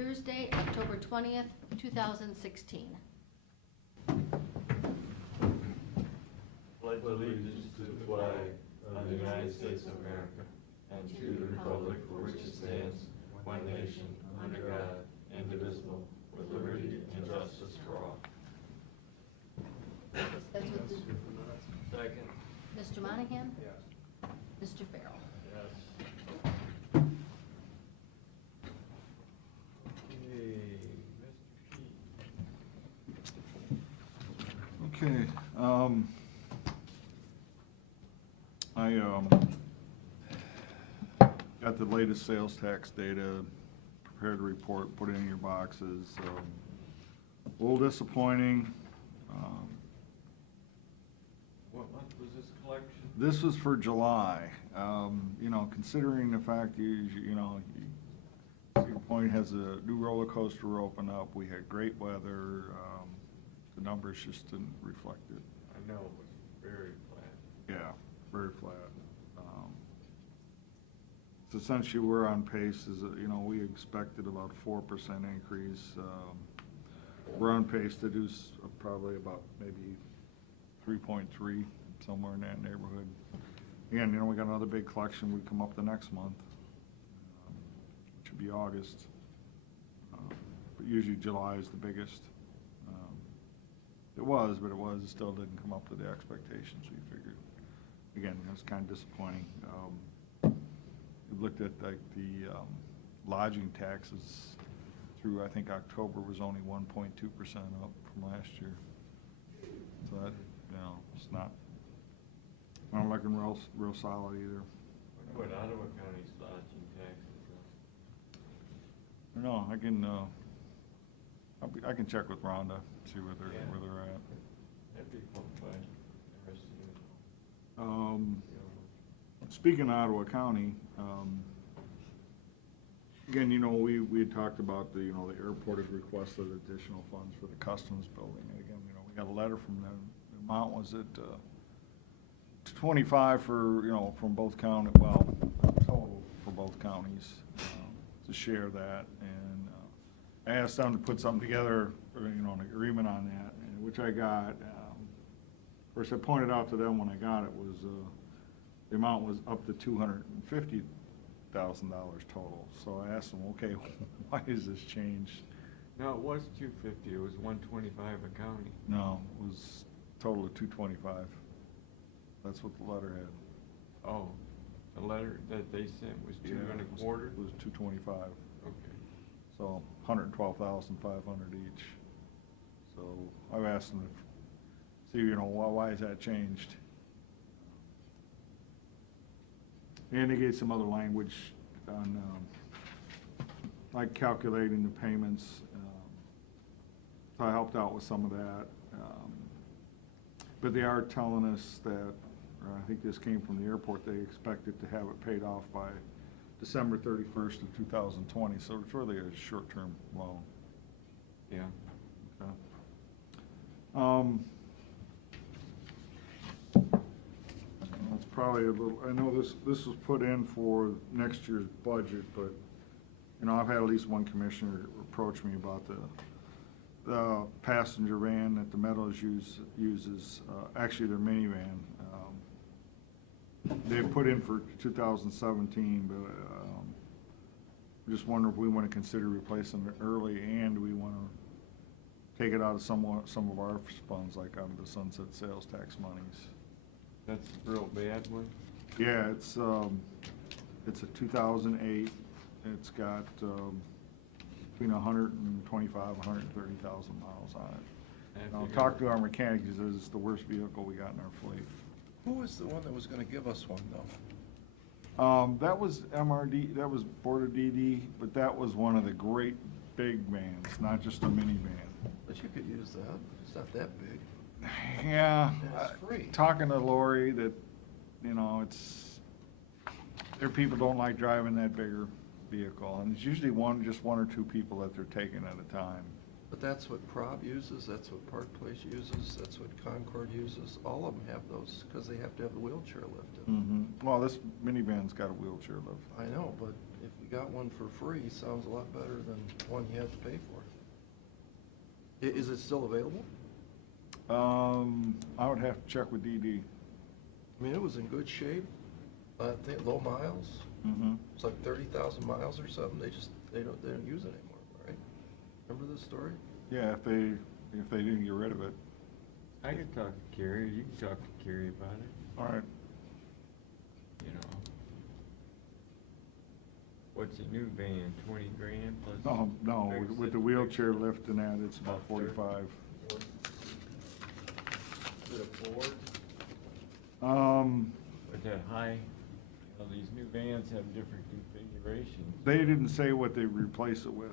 Thursday, October 20th, 2016. Pledge allegiance to the flag of the United States of America and to the republic for which it stands, one nation, under God, indivisible, with liberty and justice for all. That's what the, Second. Mr. Monahan? Yes. Mr. Farrell? Yes. Okay, Mr. Key. Okay, I got the latest sales tax data, prepared a report, put it in your boxes. A little disappointing. What month was this collection? This was for July. You know, considering the fact Cedar Point has a new roller coaster open up, we had great weather. The numbers just didn't reflect it. I know, it was very flat. Yeah, very flat. So essentially, we're on pace, we expected about 4% increase. We're on pace to do probably about maybe 3.3, somewhere in that neighborhood. Again, we got another big collection, we come up the next month, which would be August. But usually July is the biggest. It still didn't come up to the expectations we figured. Again, it was kind of disappointing. We looked at like the lodging taxes through, I think, October was only 1.2% up from last year. So that, it's not looking real solid either. What Ottawa County's lodging taxes I don't know, I can check with Rhonda, see where they're at. That'd be quite interesting. Speaking of Ottawa County, again, we had talked about the airport had requested additional funds for the customs building. And again, we got a letter from them. The amount was at 25 for, from both counties, total for both counties, to share that. And I asked them to put something together, an agreement on that, which I got. Of course, I pointed out to them when I got it was the amount was up to $250,000 total. So I asked them, okay, why is this changed? No, it was 250, it was 125 a county. No, it was total of 225. That's what the letter had. Oh, the letter that they sent was two and a quarter? It was 225. Okay. So 112,500 each. So I've asked them to see, why is that changed? And they gave some other language on, like calculating the payments. So I helped out with some of that. But they are telling us that, I think this came from the airport, they expected to have it paid off by December 31st of 2020. So it's really a short-term loan. Yeah. Okay. It's probably a little, I know this was put in for next year's budget, but, I've had at least one commissioner approach me about the passenger van that the Meadows uses, actually their minivan. They put in for 2017, but just wonder if we want to consider replacing it early, and we want to take it out of some of our funds, like out of the sunset sales tax monies. That's a real bad one? Yeah, it's a 2008. It's got between 125 and 130,000 miles on it. And I'll talk to our mechanic. He says it's the worst vehicle we got in our fleet. Who was the one that was gonna give us one, though? That was MRD, that was Board of DD, but that was one of the great big vans, not just a minivan. But you could use that, it's not that big. Yeah. It's free. Talking to Lori that, their people don't like driving that bigger vehicle, and it's usually just one or two people that they're taking at a time. But that's what Prob uses, that's what Park Place uses, that's what Concord uses. All of them have those, because they have to have the wheelchair lift in. Mm-hmm. Well, this minivan's got a wheelchair lift. I know, but if we got one for free, sounds a lot better than one you have to pay for. Is it still available? I would have to check with DD. I mean, it was in good shape, I think low miles. Mm-hmm. It's like 30,000 miles or something. They don't use it anymore, right? Remember this story? Yeah, if they didn't get rid of it. I could talk to Carrie, you can talk to Carrie about it, All right. you know. What's a new van, 20 grand plus? No, with the wheelchair lift and that, it's about 45. Is it a Ford? Um, With that high, you know, these new vans have different configurations. They didn't say what they replace it with.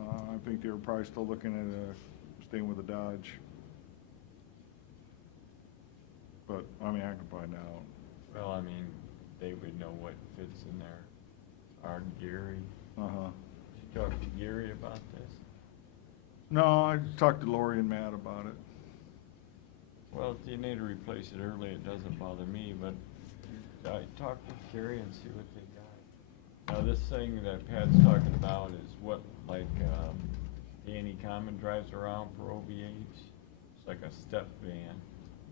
I think they were probably still looking at staying with a Dodge. But, I mean, I can find out. Well, I mean, they would know what fits in there. Our Gary, Uh-huh. did you talk to Gary about this? No, I talked to Lori and Matt about it. Well, if you need to replace it early, it doesn't bother me, but I talked with Gary and see what they got. Now, this thing that Pat's talking about is what, like, Danny Common drives around for OVH? It's like a step van,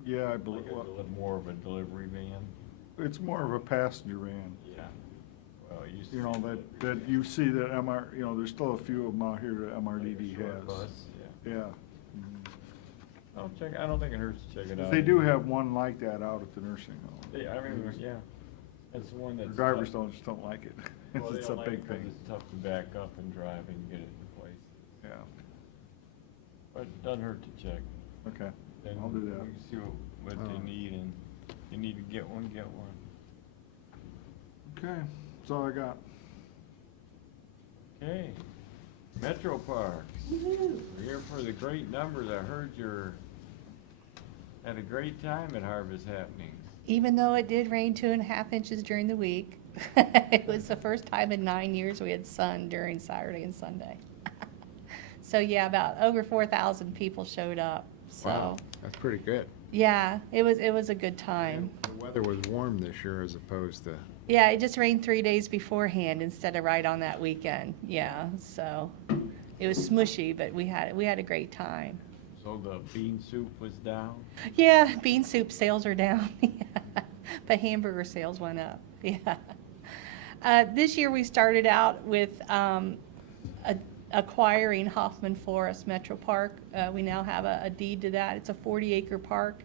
Yeah, I like believe, more of a delivery van. it's more of a passenger van. Yeah. Well, it used to You know, be that you see that you know, there's still a few of them out here that MRDD short has. bus, yeah. Yeah. I don't think it hurts to check it out. They do have one like that out at the nursing home. I remember, yeah. That's the one The that's. drivers tough. just don't like it. Well, they It's a don't like big it 'cause thing. It's tough to back up and drive and get it in place. Yeah, But it doesn't hurt to check. okay, Then I'll do that. we can see what they need, and if you need to get one, get one. Okay, that's all I got. Okay, Metro Parks. We're here for the great numbers. I heard had a great time at Harvest Happenings. Even though it did rain 2.5 inches during the week, it was the first time in 9 years we had sun during Saturday and Sunday. So yeah, about over 4,000 people showed up, so. Wow, that's pretty good. Yeah, it was a good time. The weather was warm this year as opposed to, Yeah, it just rained 3 days beforehand instead of right on that weekend, yeah, so. It was smushy, but we had a great time. So the bean soup was down? Yeah, bean soup sales are down, but hamburger sales went up, yeah. This year we started out with acquiring Hoffman Forest Metro Park. We now have a deed to that. It's a 40-acre park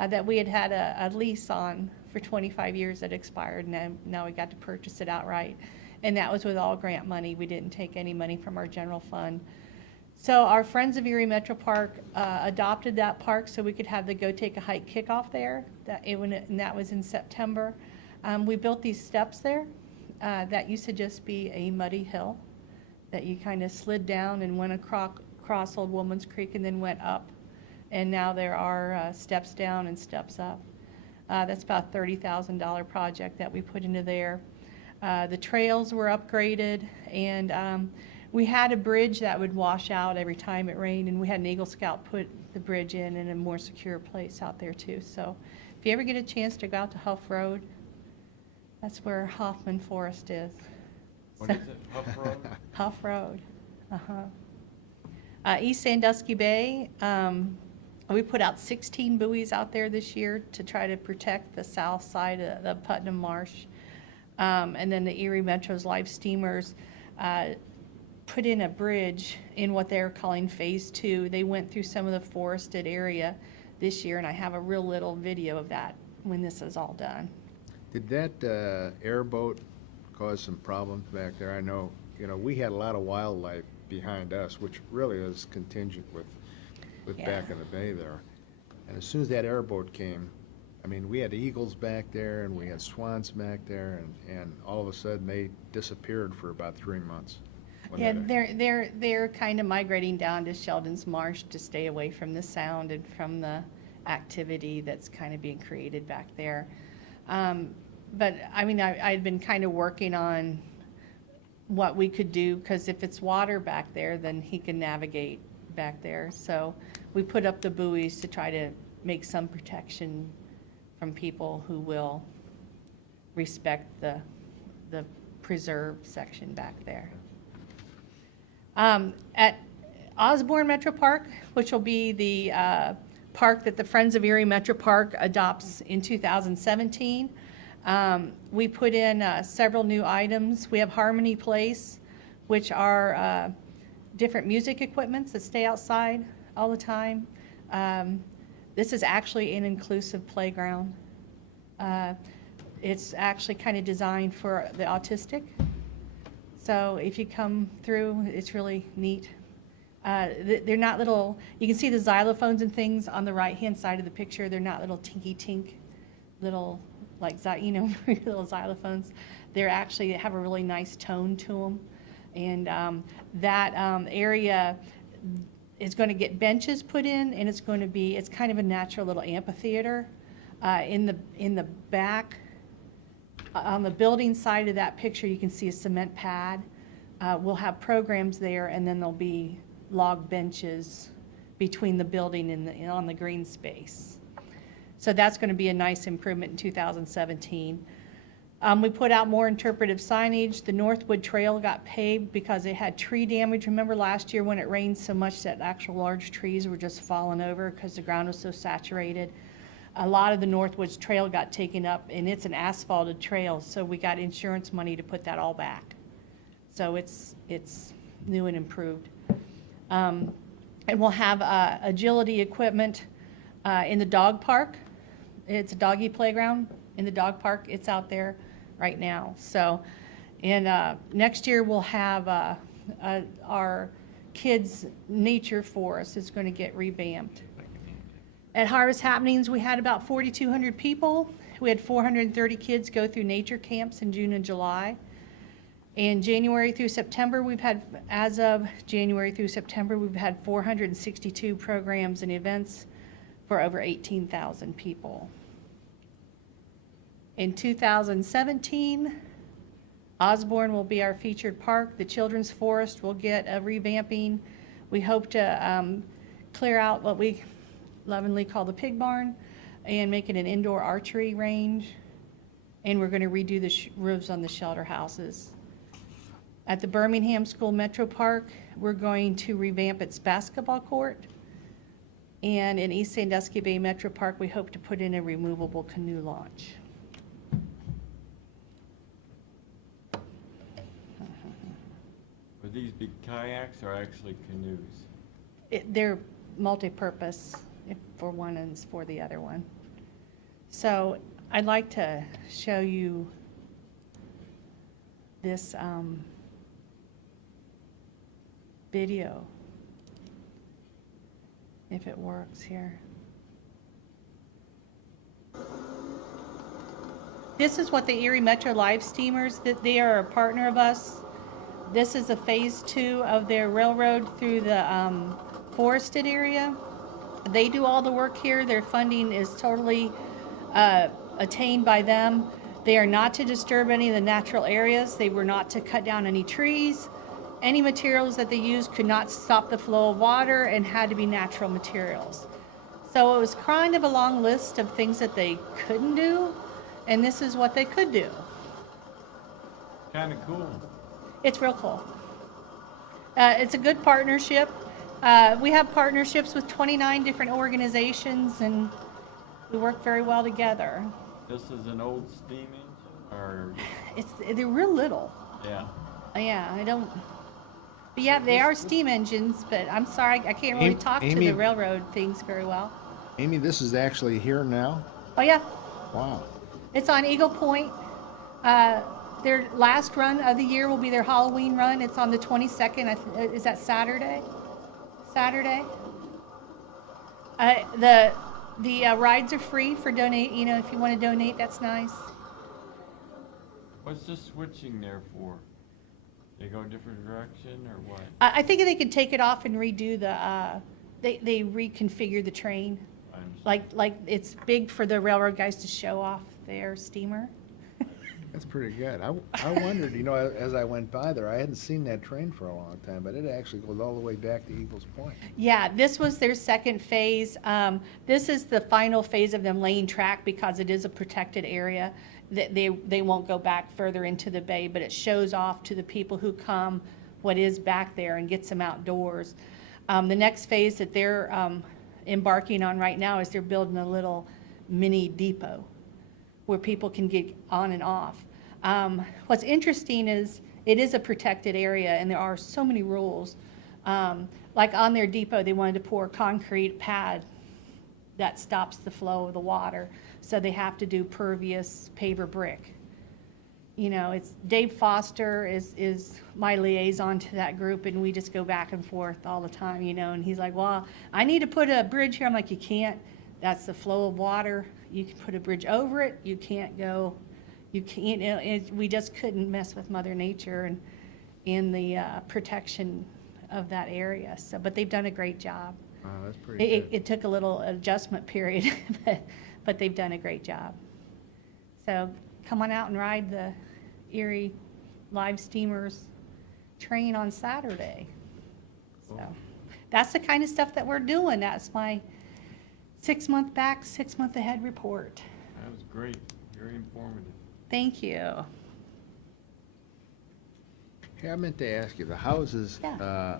that we had a lease on for 25 years that expired, and now we got to purchase it outright. And that was with all grant money. We didn't take any money from our general fund. So our Friends of Erie Metro Park adopted that park so we could have the Go Take a Hike kickoff there. And that was in September. We built these steps there. That used to just be a muddy hill that you kind of slid down and went across Old Woman's Creek and then went up. And now there are steps down and steps up. That's about a $30,000 project that we put into there. The trails were upgraded, and we had a bridge that would wash out every time it rained, and we had an Eagle Scout put the bridge in a more secure place out there too. So if you ever get a chance to go out to Huff Road, that's where Hoffman Forest is. What is it, Huff Road? Huff Road, East Sandusky Bay, we put out 16 buoys out there this year to try to protect the south side of the Putnam Marsh. And then the Erie Metro's live steamers put in a bridge in what they're calling Phase 2. They went through some of the forested area this year, and I have a real little video of that when this is all done. did that airboat cause some problems back there? I know, we had a lot of wildlife behind us, which really is contingent with back Yeah. in the bay there. And as soon as that airboat came, I mean, we had eagles back there and we had swans back there, and all of a sudden they disappeared for about 3 months. when Yeah, that- they're kind of migrating down to Sheldon's Marsh to stay away from the sound and from the activity that's kind of being created back there. But I mean, I'd been kind of working on what we could do, because if it's water back there, then he can navigate back there. So we put up the buoys to try to make some protection from people who will respect the preserve section back there. At Osborne Metro Park, which will be the park that the Friends of Erie Metro Park adopts in 2017, we put in several new items. We have Harmony Place, which are different music equipments that stay outside all the time. This is actually an inclusive playground. It's actually kind of designed for the autistic. So if you come through, it's really neat. They're not little, you can see the xylophones and things on the right-hand side of the picture. They're not little tinky-tink, little, like, little xylophones. They're actually, they have a really nice tone to them. And that area is going to get benches put in, and it's going to be, it's kind of a natural little amphitheater. In the back, on the building side of that picture, you can see a cement pad. We'll have programs there, and then there'll be log benches between the building and on the green space. So that's going to be a nice improvement in 2017. We put out more interpretive signage. The Northwood Trail got paved because it had tree damage. Remember last year when it rained so much that actual large trees were just falling over because the ground was so saturated? A lot of the Northwoods Trail got taken up, and it's an asphalted trail, so we got insurance money to put that all back. So it's new and improved. And we'll have agility equipment in the dog park. It's a doggy playground in the dog park. It's out there right now. So, and next year we'll have our kids' nature forest is going to get revamped. At Harvest Happenings, we had about 4,200 people. We had 430 kids go through nature camps in June and July. And January through September, as of January through September, we've had 462 programs and events for over 18,000 people. In 2017, Osborne will be our featured park. The Children's Forest will get a revamping. We hope to clear out what we lovingly call the pig barn and make it an indoor archery range. And we're going to redo the roofs on the shelter houses. At the Birmingham School Metro Park, we're going to revamp its basketball court. And in East Sandusky Bay Metro Park, we hope to put in a removable canoe launch. Are these big kayaks or actually canoes? They're multi-purpose for one and for the other one. So I'd like to show you this video, if it works here. This is what the Erie Metro Live Steamers, that they are a partner of us. This is a phase 2 of their railroad through the forested area. They do all the work here. Their funding is totally attained by them. They are not to disturb any of the natural areas. They were not to cut down any trees. Any materials that they used could not stop the flow of water and had to be natural materials. So it was kind of a long list of things that they couldn't do, and this is what they could do. Kind of cool. It's real cool. It's a good partnership. We have partnerships with 29 different organizations, and we work very well together. This is an old steam engine, or? They're real little. Yeah. Yeah, I don't. But yeah, they are steam engines, but I'm sorry, I can't really talk to Amy- the railroad things very well. Amy, this is actually here now? Oh yeah, Wow. it's on Eagle Point. Their last run of the year will be their Halloween run. It's on the 22nd. Is that Saturday? Saturday. The rides are free for donate. You know, if you want to donate, that's nice. What's the switching there for? They go a different direction or what? I think they could take it off and redo the. They reconfigure the train. I understand. Like it's big for the railroad guys to show off their steamer. That's pretty good. I wondered, as I went by there, I hadn't seen that train for a long time, but it actually goes all the way back to Eagles Point. Yeah, this was their second phase. This is the final phase of them laying track because it is a protected area. They won't go back further into the bay, but it shows off to the people who come what is back there and gets them outdoors. The next phase that they're embarking on right now is they're building a little mini depot where people can get on and off. What's interesting is it is a protected area and there are so many rules. Like on their depot, they wanted to pour a concrete pad that stops the flow of the water. So they have to do pervious paver brick. It's Dave Foster is my liaison to that group, and we just go back and forth all the time, and he's like, well, I need to put a bridge here. I'm like, you can't. That's the flow of water. You can put a bridge over it. You can't go. You can't. We just couldn't mess with Mother Nature and in the protection of that area. So, but they've done a great job. Wow, that's pretty good. It took a little adjustment period, but they've done a great job. So come on out and ride the Erie Live Steamers train on Saturday. So that's the kind of stuff that we're doing. That's my 6 month back, 6 month ahead report. That was great, very informative. Thank you. Hey, I meant to ask you, the houses, Yeah.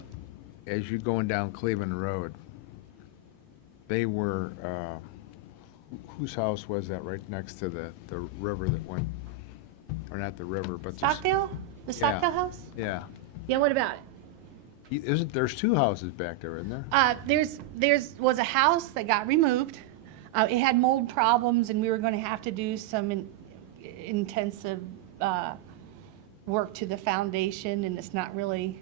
as you're going down Cleveland Road, they were, whose house was that right next to the river that went, or not the river, but the... Stockdale? The Stockdale house? Yeah. Yeah, what about it? There's two houses back there, isn't there? Was a house that got removed. It had mold problems, and we were going to have to do some intensive work to the foundation, and it's not really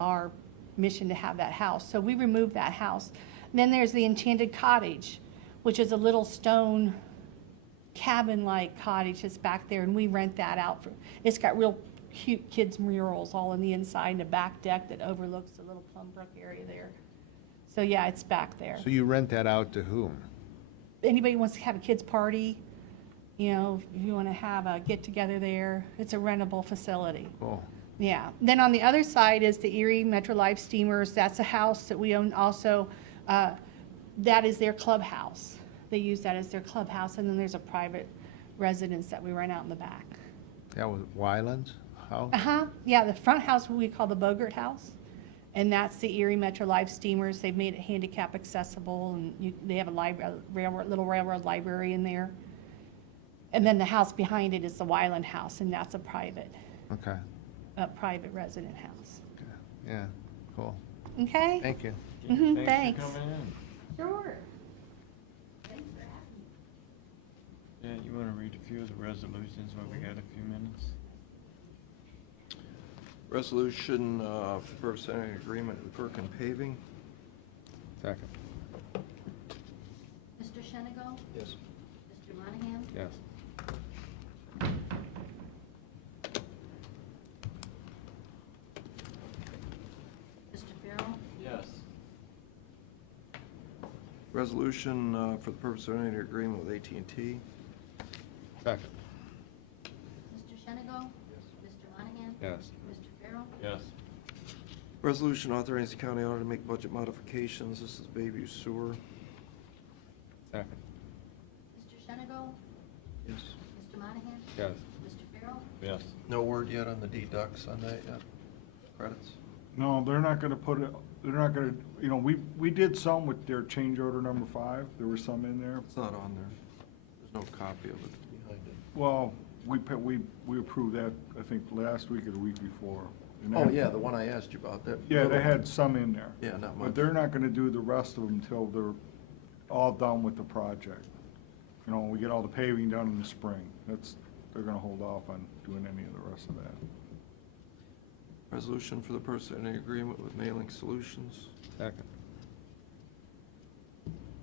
our mission to have that house. So we removed that house. And then there's the Enchanted Cottage, which is a little stone cabin-like cottage that's back there, and we rent that out. It's got real cute kids' murals all on the inside and a back deck that overlooks the little Plum Brook area there. So yeah, it's back there. So you rent that out to whom? Anybody wants to have a kids' party, if you want to have a get-together there, it's a rentable facility. Oh, Yeah. Then on the other side is the Erie Metro Life Steamers. That's a house that we own also. That is their clubhouse. They use that as their clubhouse. And then there's a private residence that we rent out in the back. that was Wyland's house? Uh-huh. Yeah, the front house we call the Bogert House. And that's the Erie Metro Life Steamers. They've made it handicap accessible, and they have a little railroad library in there. And then the house behind it is the Wyland House, and that's a private Okay. resident house. Okay. Yeah, cool. Okay? Thank you. Mhm, Thanks thanks. for coming in. Sure. Thanks for having me. Yeah, you want to read a few of the resolutions while we got a few minutes? Resolution for signing agreement with Perkin Paving. Second. Mr. Shenigo? Yes. Mr. Monahan? Yes. Mr. Farrell? Yes. Resolution for the purpose of any agreement with AT&T. Second. Mr. Shenigo? Yes. Mr. Monahan? Yes. Mr. Farrell? Yes. Resolution authorizing the county auditor to make budget modifications. This is Bayview Sewer. Second. Mr. Shenigo? Yes. Mr. Monahan? Yes. Mr. Farrell? Yes. No word yet on the deducts on that yet? Credits? No, they're not gonna put it, they're not gonna, we did some with their change order number 5. There was some in there. It's not on there. There's no copy of it behind it. Well, we approved that, I think, last week or the week before. And Oh, that- yeah, the one I asked you about, that. Yeah, they had some in there. Yeah, not much. But they're not gonna do the rest of them until they're all done with the project. We get all the paving done in the spring. They're gonna hold off on doing any of the rest of that. Resolution for the purpose of any agreement with Mailing Solutions. Second.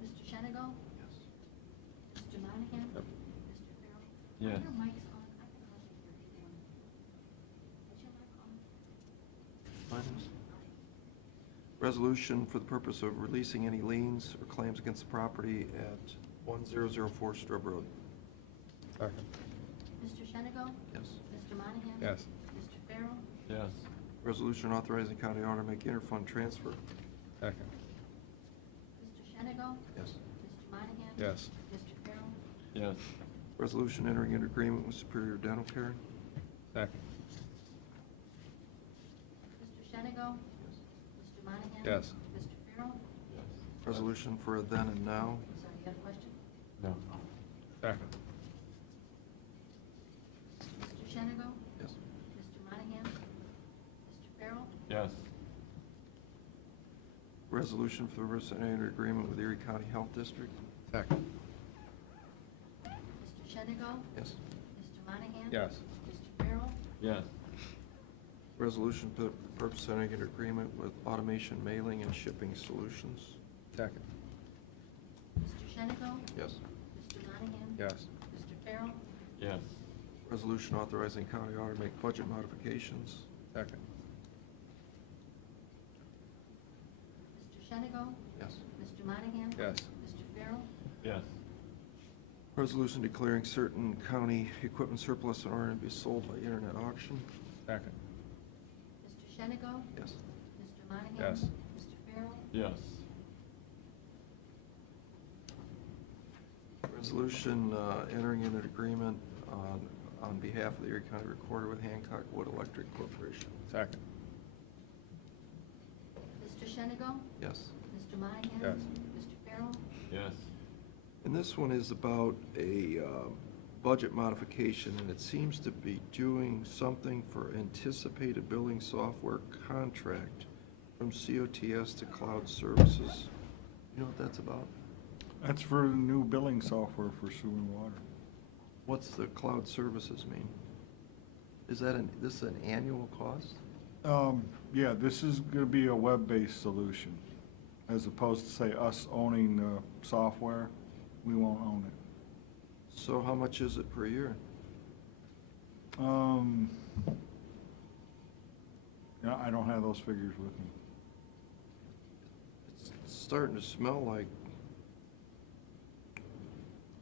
Mr. Shenigo? Yes. Mr. Monahan? Yep. Mr. Farrell? Yes. Your mic's on. I can hardly hear anyone. Is your mic on? Mine is. Resolution for the purpose of releasing any liens or claims against the property at 1004 Strub Road. Second. Mr. Shenigo? Yes. Mr. Monahan? Yes. Mr. Farrell? Yes. Resolution authorizing county auditor to make interfund transfer. Second. Mr. Shenigo? Yes. Mr. Monahan? Yes. Mr. Farrell? Yes. Resolution entering into agreement with Superior Dental Care. Second. Mr. Shenigo? Mr. Monahan? Yes. Mr. Farrell? Yes. Resolution for a then and now. Sorry, you have a question? No. Second. Mr. Shenigo? Yes. Mr. Monahan? Mr. Farrell? Yes. Resolution for the reverse entering agreement with Erie County Health District. Second. Mr. Shenigo? Yes. Mr. Monahan? Yes. Mr. Farrell? Yes. Resolution for the purpose of entering an agreement with Automation Mailing and Shipping Solutions. Second. Mr. Shenigo? Yes. Mr. Monahan? Yes. Mr. Farrell? Yes. Resolution authorizing county auditor to make budget modifications. Second. Mr. Shenigo? Yes. Mr. Monahan? Yes. Mr. Farrell? Yes. Resolution declaring certain county equipment surplus in order to be sold by internet auction. Second. Mr. Shenigo? Yes. Mr. Monahan? Yes. Mr. Farrell? Yes. Resolution entering into agreement on behalf of the Erie County Recorder with Hancock Wood Electric Corporation. Second. Mr. Shenigo? Yes. Mr. Monahan? Yes. Mr. Farrell? Yes. And this one is about a budget modification, and it seems to be doing something for anticipated billing software contract from COTS to cloud services. You know what that's about? That's for the new billing software for sewer and water. What's the cloud services mean? Is that this is an annual cost? Yeah, this is gonna be a web-based solution, as opposed to, say, us owning the software. We won't own it. So how much is it per year? Yeah, I don't have those figures with me. It's starting to smell like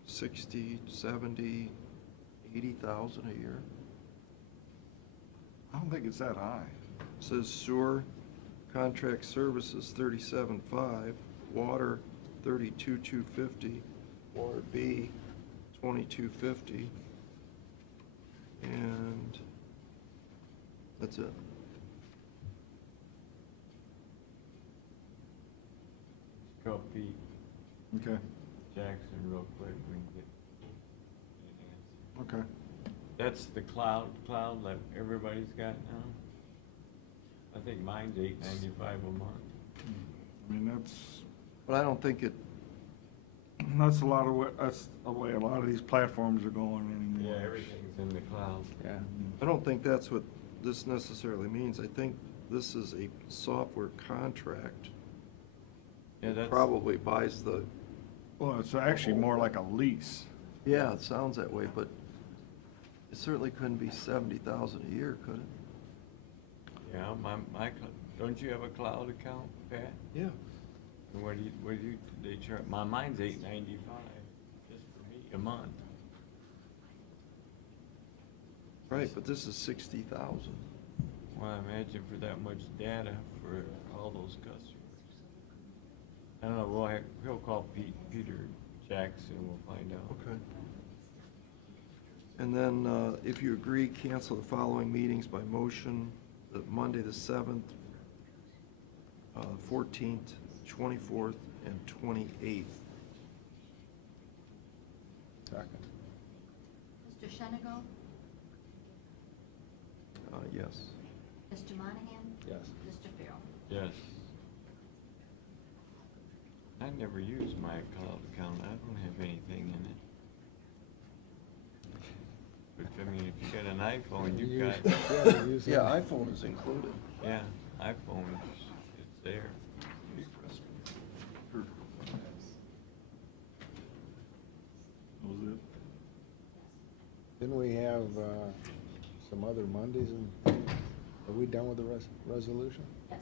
60, 70, 80,000 a year. I don't think it's that high. Says sewer contract services 37.5, water 32,250, water B 2250, and that's it. Call Pete Okay, Jackson real quick. We can get an answer. okay. That's the cloud that everybody's got now? I think mine's $8.95 a month. I mean, But I don't think that's a lot of, that's the way a lot of these platforms are going anymore. Yeah, everything's in the cloud. Yeah. I don't think that's what this necessarily means. I think this is a software contract. Yeah, It that's. probably buys the, Well, it's actually more like a lease. yeah, it sounds that way, but it certainly couldn't be 70,000 a year, could it? Yeah, don't you have a cloud account, Pat? Yeah. And what do you, they charge, mine's $8.95 just for me a month. Right, but this is 60,000. Well, I imagine for that much data for all those customers. I don't know, he'll call Peter Jackson, we'll find out. Okay. And then, if you agree, cancel the following meetings by motion, the Monday the 7th, 14th, 24th, and 28th. Second. Mr. Shenigo? Yes. Mr. Monahan? Yes. Mr. Farrell? Yes. I never use my cloud account, I don't have anything in it. But I mean, if you got an iPhone, you've got, Yeah, iPhone is included. yeah, iPhone, it's there. Sure. That was it? Didn't we have some other Mondays and things? Are we done with the resolution? Yes.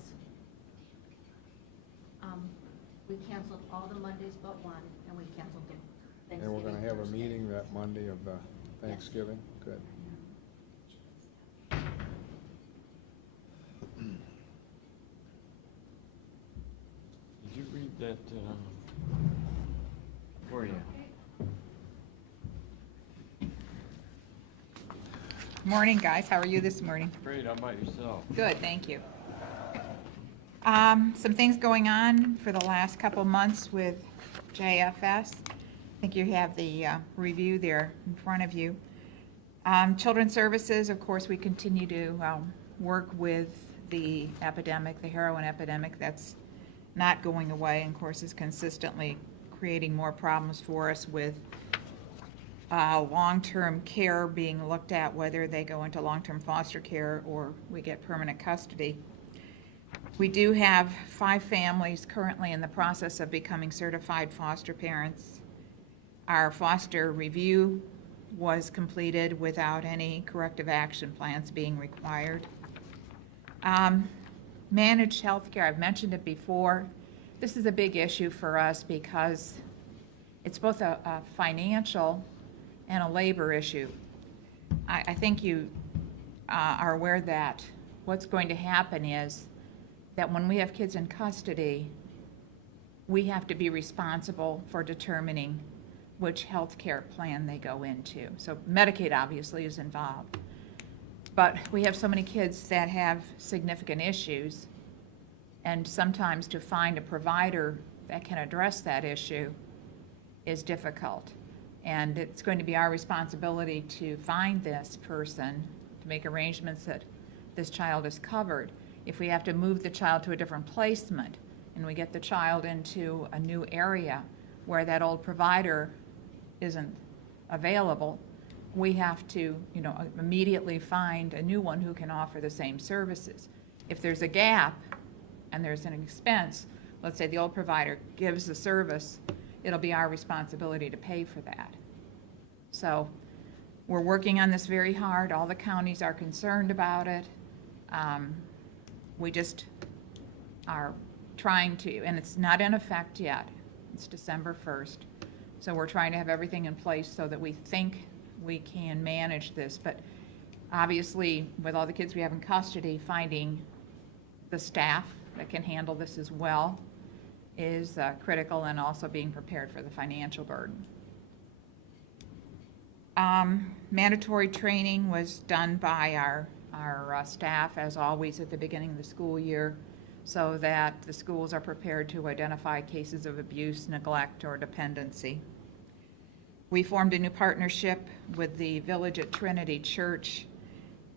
We canceled all the Mondays but one, and we canceled the And Thanksgiving we're gonna have a Thursday. meeting that Monday of the Thanksgiving? Good. Did you read that, for you? Morning, guys. How are you this morning? Great, how about yourself? Good, thank you. Some things going on for the last couple months with JFS. I think you have the review there in front of you. Children's Services, of course, we continue to work with the epidemic, the heroin epidemic. That's not going away, and of course is consistently creating more problems for us with long-term care being looked at, whether they go into long-term foster care or we get permanent custody. We do have 5 families currently in the process of becoming certified foster parents. Our foster review was completed without any corrective action plans being required. Managed health care, I've mentioned it before. This is a big issue for us because it's both a financial and a labor issue. I think you are aware that what's going to happen is that when we have kids in custody, we have to be responsible for determining which health care plan they go into. So Medicaid obviously is involved. But we have so many kids that have significant issues, and sometimes to find a provider that can address that issue is difficult. And it's going to be our responsibility to find this person, to make arrangements that this child is covered. If we have to move the child to a different placement and we get the child into a new area where that old provider isn't available, we have to, immediately find a new one who can offer the same services. If there's a gap and there's an expense, let's say the old provider gives the service, it'll be our responsibility to pay for that. So we're working on this very hard. All the counties are concerned about it. We just are trying to, and it's not in effect yet. It's December 1st. So we're trying to have everything in place so that we think we can manage this. But obviously, with all the kids we have in custody, finding the staff that can handle this as well is critical, and also being prepared for the financial burden. Mandatory training was done by our staff, as always, at the beginning of the school year, so that the schools are prepared to identify cases of abuse, neglect, or dependency. We formed a new partnership with the Village at Trinity Church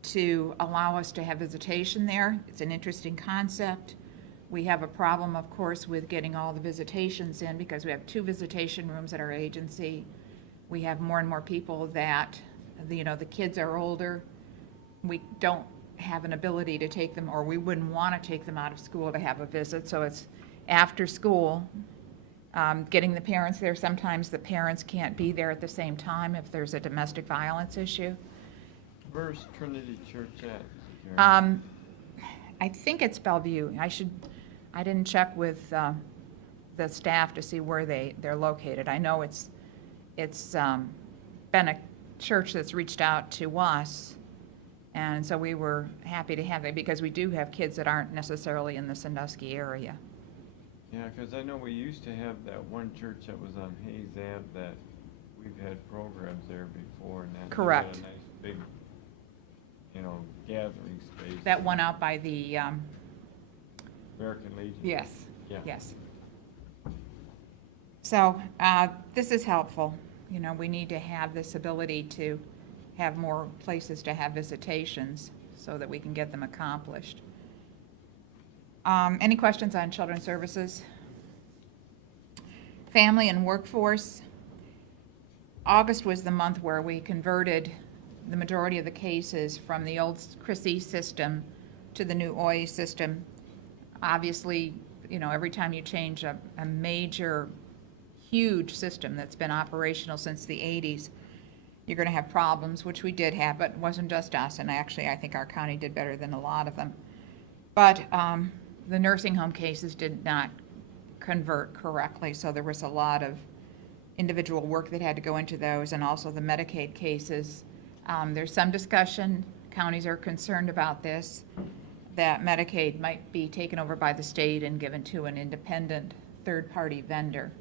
to allow us to have visitation there. It's an interesting concept. We have a problem, of course, with getting all the visitations in because we have 2 visitation rooms at our agency. We have more and more people that, the kids are older. We don't have an ability to take them, or we wouldn't want to take them out of school to have a visit. So it's after school, getting the parents there. Sometimes the parents can't be there at the same time if there's a domestic violence issue. Where's Trinity Church at? Karen? I think it's Bellevue. I didn't check with the staff to see where they're located. I know it's been a church that's reached out to us, and so we were happy to have it because we do have kids that aren't necessarily in the Sandusky area. Yeah, because I know we used to have that one church that was on Hayes Ave that we've had programs there before, and that Correct. had a nice big, gathering space. That one out by the, American Legion. yes, Yeah. yes. So this is helpful. We need to have this ability to have more places to have visitations so that we can get them accomplished. Any questions on Children's Services? Family and Workforce. August was the month where we converted the majority of the cases from the old CRISI system to the new OI system. Obviously, every time you change a major, huge system that's been operational since the 80s, you're going to have problems, which we did have, but it wasn't just us, and actually I think our county did better than a lot of them. But the nursing home cases did not convert correctly, so there was a lot of individual work that had to go into those, and also the Medicaid cases There's some discussion, counties are concerned about this, that Medicaid might be taken over by the state and given to an independent third-party vendor.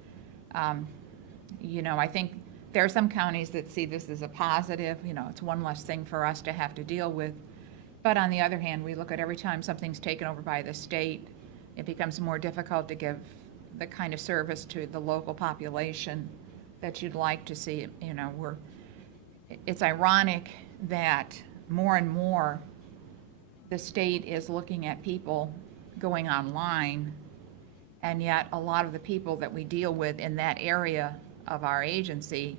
I think there are some counties that see this as a positive, it's one less thing for us to have to deal with. But on the other hand, we look at every time something's taken over by the state, it becomes more difficult to give the kind of service to the local population that you'd like to see. It's ironic that more and more the state is looking at people going online, and yet a lot of the people that we deal with in that area of our agency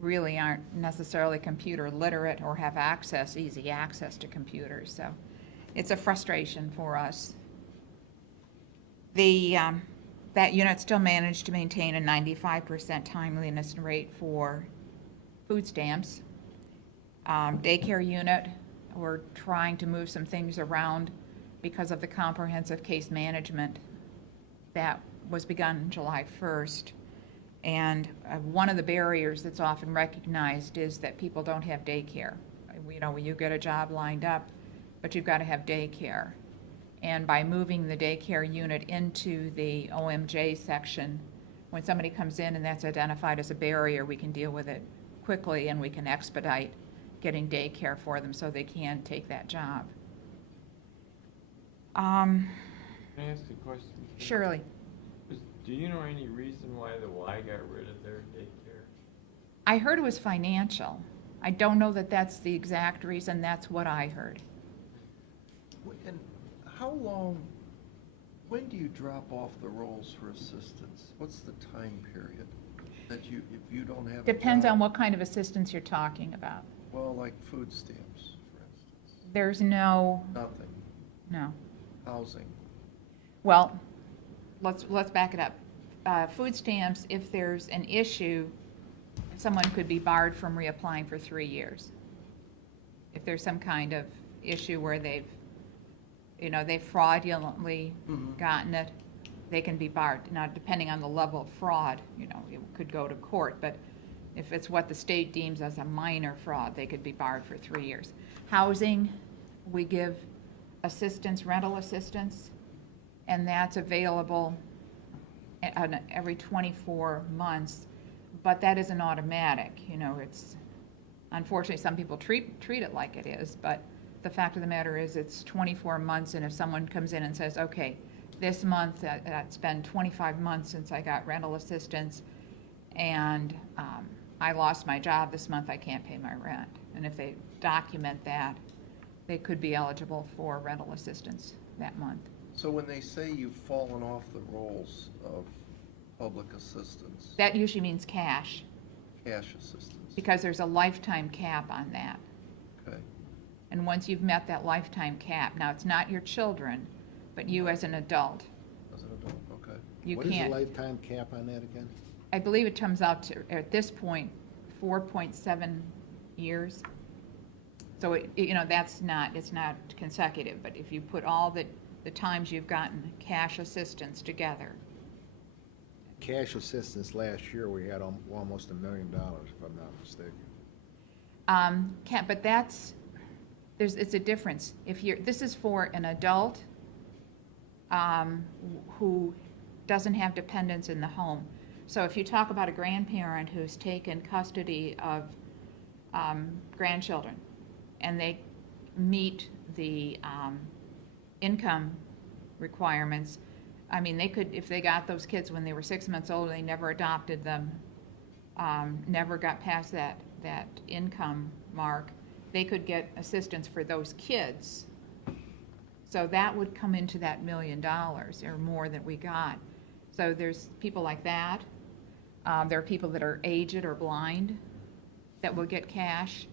really aren't necessarily computer literate or have easy access to computers. So it's a frustration for us. That unit still managed to maintain a 95% timeliness rate for food stamps. Daycare unit, we're trying to move some things around because of the comprehensive case management that was begun July 1st. And one of the barriers that's often recognized is that people don't have daycare. You get a job lined up, but you've got to have daycare. And by moving the daycare unit into the OMJ section, when somebody comes in and that's identified as a barrier, we can deal with it quickly and we can expedite getting daycare for them so they can take that job. Can I ask a question? Surely. Do you know any reason why the Y got rid of their daycare? I heard it was financial. I don't know that that's the exact reason. That's what I heard. And how long, when do you drop off the rolls for assistance? What's the time period that if you don't have a Depends job? on what kind of assistance you're talking about. Well, like food stamps, for instance. There's no, Nothing. Housing. Well, let's back it up. Food stamps, if there's an issue, someone could be barred from reapplying for 3 years. If there's some kind of issue where they've fraudulently gotten it, they can be barred. Now, depending on the level of fraud, it could go to court, but if it's what the state deems as a minor fraud, they could be barred for 3 years. Housing, we give assistance, rental assistance, and that's available every 24 months, but that isn't automatic. It's, unfortunately, some people treat it like it is, but the fact of the matter is it's 24 months, and if someone comes in and says, okay, this month, it's been 25 months since I got rental assistance, and I lost my job this month, I can't pay my rent. And if they document that, they could be eligible for rental assistance that month. So when they say you've fallen off the rolls of public assistance, That usually means cash, cash assistance, because there's a lifetime cap on that. okay? And once you've met that lifetime cap, now it's not your children, but you as an adult, As an adult, okay. you What is the can't. lifetime cap on that again? I believe it comes out to, at this point, 4.7 years. So it's not consecutive, but if you put all the times you've gotten cash assistance together, Cash assistance last year, we had almost $1 million, if I'm not mistaken. but it's a difference. This is for an adult who doesn't have dependents in the home. So if you talk about a grandparent who's taken custody of grandchildren, and they meet the income requirements, they could, if they got those kids when they were 6 months old and they never adopted them, never got past that income mark, they could get assistance for those kids. So that would come into that $1 million or more that we got. So there's people like that. There are people that are aged or blind that will get cash.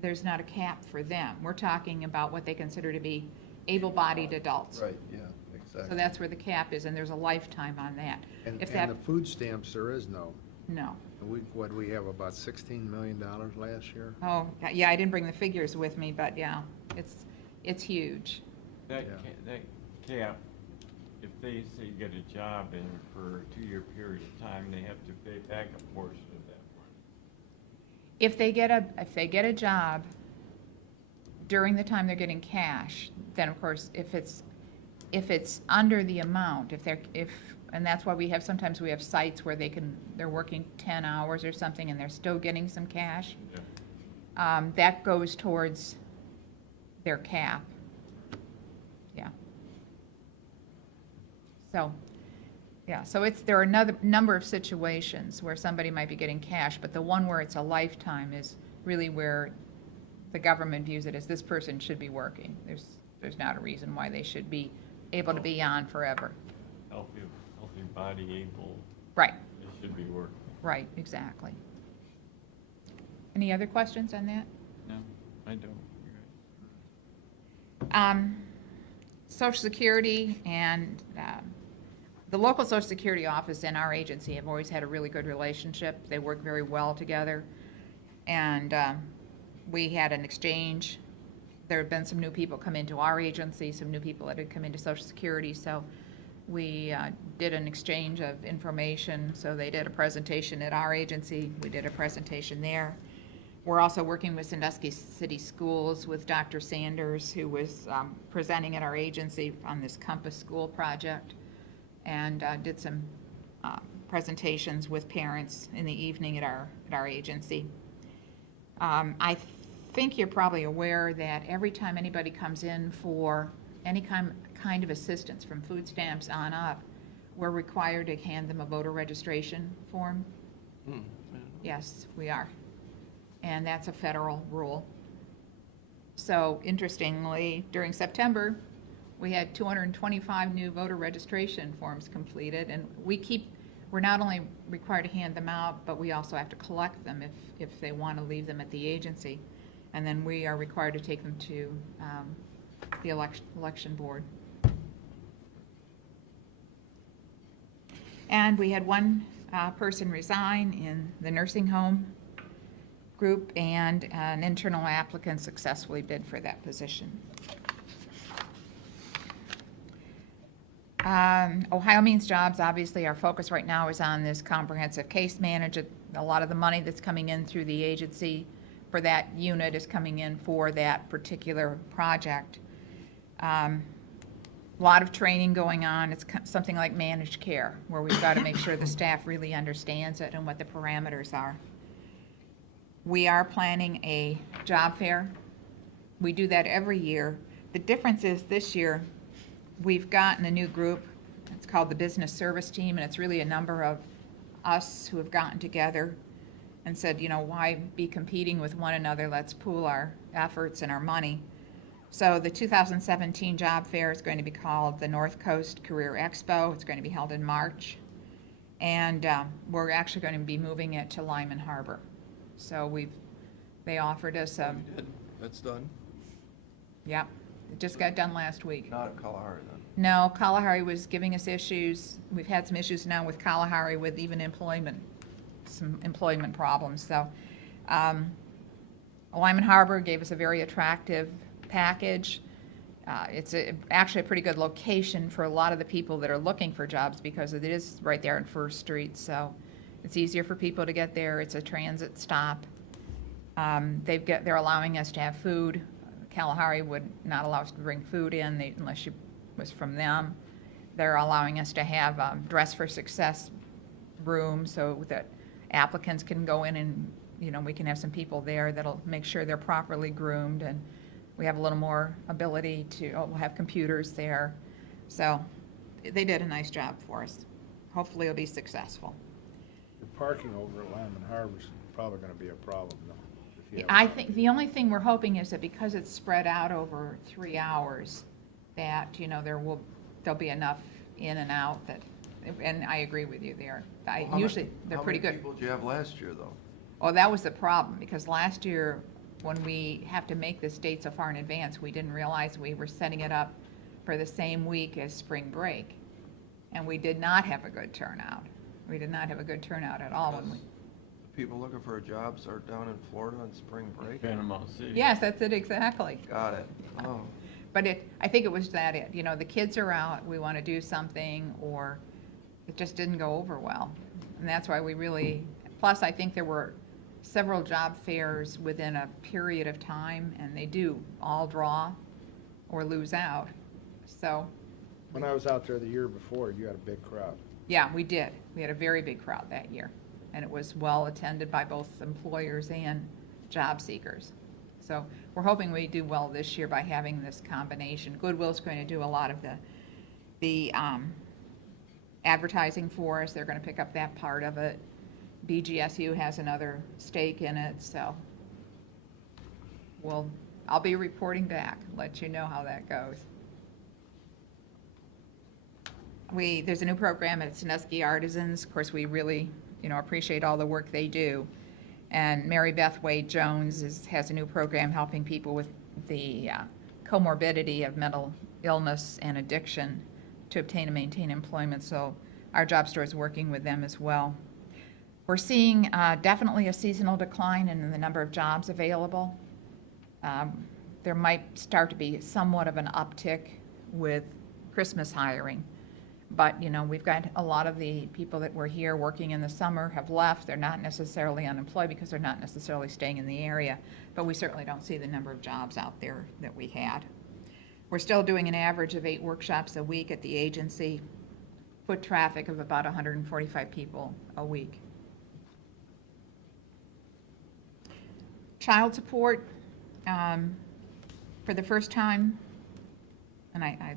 There's not a cap for them. We're talking about what they consider to be able-bodied adults. Right, yeah, exactly. So that's where the cap is, and there's a lifetime on that. And If that, the food stamps, there is no. no. We have about $16 million last year? Oh, yeah, I didn't bring the figures with me, but yeah, it's huge. That Yeah. cap, if they say get a job and for a 2-year period of time, they have to pay back a portion of that money. If they get a job during the time they're getting cash, then of course, if it's under the amount, and that's why sometimes we have sites where they're working 10 hours or something and they're still getting some cash. That goes towards their cap. Yeah. So, yeah, so there are another number of situations where somebody might be getting cash, but the one where it's a lifetime is really where the government views it as this person should be working. There's not a reason why they should be able to be on forever. Healthy body, able. Right. They should be working. Right, exactly. Any other questions on that? No, I don't. You're right. Social Security and the local Social Security office and our agency have always had a really good relationship. They work very well together. And we had an exchange. There have been some new people come into our agency, some new people that had come into Social Security. So we did an exchange of information. So they did a presentation at our agency. We did a presentation there. We're also working with Sandusky City Schools with Dr. Sanders, who was presenting at our agency on this Compass School project, and did some presentations with parents in the evening at our agency. I think you're probably aware that every time anybody comes in for any kind of assistance, from food stamps on up, we're required to hand them a voter registration form. Yes, we are. And that's a federal rule. So interestingly, during September, we had 225 new voter registration forms completed, and we're not only required to hand them out, but we also have to collect them if they want to leave them at the agency. And then we are required to take them to the election board. And we had one person resign in the nursing home group, and an internal applicant successfully bid for that position. Ohio Means Jobs, obviously our focus right now is on this comprehensive case management. A lot of the money that's coming in through the agency for that unit is coming in for that particular project. A lot of training going on. It's something like managed care, where we've got to make sure the staff really understands it and what the parameters are. We are planning a job fair. We do that every year. The difference is this year, we've gotten a new group. It's called the Business Service Team, and it's really a number of us who have gotten together and said, why be competing with one another? Let's pool our efforts and our money. So the 2017 job fair is going to be called the North Coast Career Expo. It's going to be held in March. And we're actually going to be moving it to Lyman Harbor. So they offered us We did. That's done? Yep, it just got done last week. Not at Kalahari then? No, Kalahari was giving us issues. We've had some issues now with Kalahari with even some employment problems. So Lyman Harbor gave us a very attractive package. It's actually a pretty good location for a lot of the people that are looking for jobs, because it is right there on First Street. So it's easier for people to get there. It's a transit stop. They're allowing us to have food. Kalahari would not allow us to bring food in unless it was from them. They're allowing us to have Dress for Success room so that applicants can go in and, we can have some people there that'll make sure they're properly groomed, and we have a little more ability we'll have computers there. So they did a nice job for us. Hopefully it'll be successful. The parking over at Lyman Harbor's probably gonna be a problem, though. if you have I a- think the only thing we're hoping is that because it's spread out over 3 hours, that, there'll be enough in and out and I agree with you there. Usually, they're pretty How many good. people did you have last year, though? Oh, that was the problem, because last year, when we have to make this date so far in advance, we didn't realize we were setting it up for the same week as spring break. And we did not have a good turnout. We did not have a good turnout at all. The people looking for jobs are down in Florida on spring break? Panama City. Yes, that's it, exactly. Got it. Oh, But I think it was that the kids are out, we want to do something, or it just didn't go over well. And that's why plus I think there were several job fairs within a period of time, and they do all draw or lose out. So, When I was out there the year before, you had a big crowd. yeah, we did. We had a very big crowd that year, and it was well attended by both employers and job seekers. So we're hoping we do well this year by having this combination. Goodwill's going to do a lot of the advertising for us. They're going to pick up that part of it. BGSU has another stake in it, so I'll be reporting back, let you know how that goes. There's a new program at Sandusky Artisans. Of course, we really, appreciate all the work they do. And Mary Beth Wade Jones has a new program helping people with the comorbidity of mental illness and addiction to obtain and maintain employment. So our job store is working with them as well. We're seeing definitely a seasonal decline in the number of jobs available. There might start to be somewhat of an uptick with Christmas hiring. But, we've got a lot of the people that were here working in the summer have left. They're not necessarily unemployed because they're not necessarily staying in the area. But we certainly don't see the number of jobs out there that we had. We're still doing an average of 8 workshops a week at the agency, foot traffic of about 145 people a week. Child support, for the first time, and I